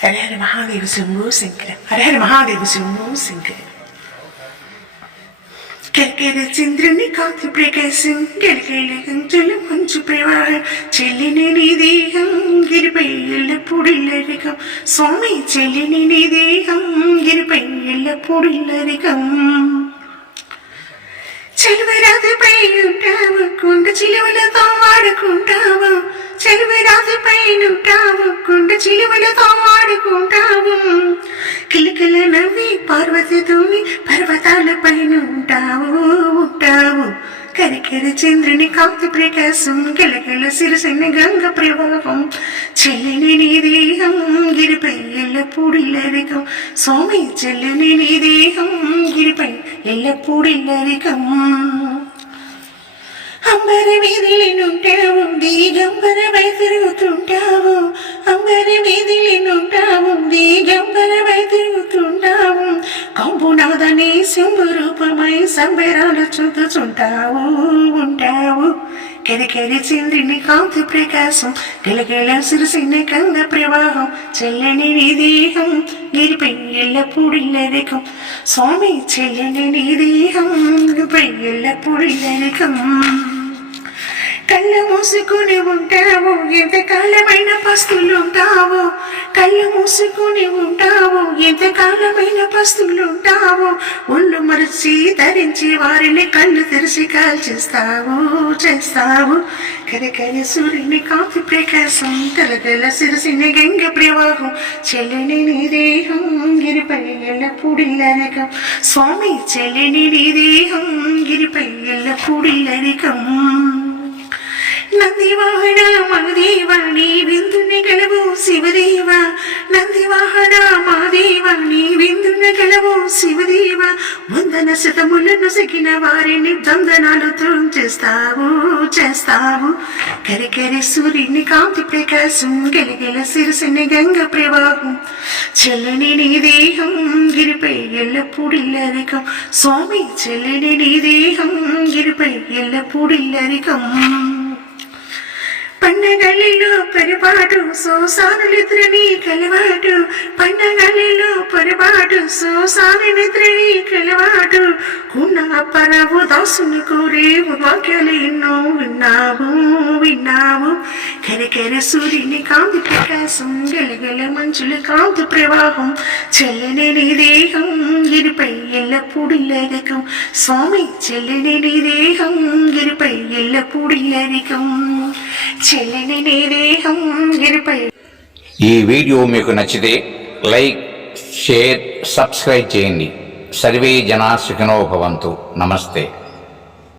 ഹരഹര മഹാദേവ ശംഭു ശങ്കര ഹരഹര മഹാദേവ ശംഭു ശങ്കര കൽക്കര ചന്ദ്രനെ ചിലവല കൊണ്ട് ചിലവല താ ఉంటావు కుండ చిలువలతో ఆడుకుంటావు కిలకిల నవ్వి పార్వతితోని పర్వతాలపై ఉంటావు ఉంటావు కరికెర చంద్రుని కాంతి ప్రకాశం కిలకిల సిరిసిన గంగ ప్రవాహం చెల్లిని నీ దేహం గిరిపై ఎల్లప్పుడు ఇల్లరికం స్వామి చెల్లిని నీ దేహం గిరిపై ఎల్లప్పుడు ఇల్లరికం అంబరి వీధిలి నుంటావు దిగంబరమై తిరుగుతుంటావు కంపునాదని సింహరూపమై సంబరాలు చూదుచుంటావు ఉంటావు. కెరికెరి చంద్రుని కాంతి ప్రకాశం గిలగిల సిరిసిన కంద ప్రవాహం చెల్లని నీ దేహం గిరిపై ఎల్లప్పుడు స్వామి చెల్లని నీ దేహం గిరిపై ఎల్లప్పుడు కళ్ళు మూసుకుని ఉంటావు ఎంతకాలమైన పస్తులుంటావు? కళ్ళు మూసుకుని ఉంటావు ఎంతకాలమైన పస్తులుంటావు? ఒళ్ళు మరచి ధరించి వారిని కళ్ళు తెరిచి కాల్చేస్తావు చేస్తావు. కరికరి సూర్యుని కాంతి ప్రకాశం తెలగల సిరిసిన గంగ ప్రవాహం చెల్లిని నీ దేహం గిరిపై ఎల్లప్పుడిల్లనకం స్వామి చెల్లిని నీ దేహం గిరిపై ఎల్లప్పుడిల్లనకం నందివాహన మహదేవ నీ విందుని గెలవు శివదేవ నందివాహన మహాదేవ నీ విందుని గెలవు శివదేవ వందన శతములను సిగిన వారిని దందనాలు చేస్తావు చేస్తావు కరికరి సూర్యుని కాంతి ప్రకాశం గెలగెల సిరిసిని గంగ ప్రవాహం చెల్లని నీ దేహం గిరిపై ఎల్లప్పుడు ఇల్లరికం స్వామి చెల్లని నీ దేహం గిరిపై ఎల్లప్పుడు ఇల్లరికం పండగలిలో పరిపాటు సోసానులిద్రని కలవాటు. పండగలిలో పరిపాటు సోసానులిద్రని కలవాటు. కున్న పరవు దాసుని కోరేవు వాక్యాలు ఎన్నో విన్నాము విన్నాము. కరికెర సూర్యుని కాంతి ప్రకాశం గలగల మంచుల కాంతి ప్రవాహం చెల్లని నీ దేహం గిరిపై ఎల్లప్పుడు ఇల్లరికం స్వామి చెల్లని నీ దేహం గిరిపై ఎల్లప్పుడు ఇల్లరికం చెల్లని నీ దేహం గిరిపై ఈ వీడియో మీకు నచ్చితే లైక్ షేర్ సబ్స్క్రైబ్ చేయండి. సర్వే జనా సుఖినో భవంతు. నమస్తే.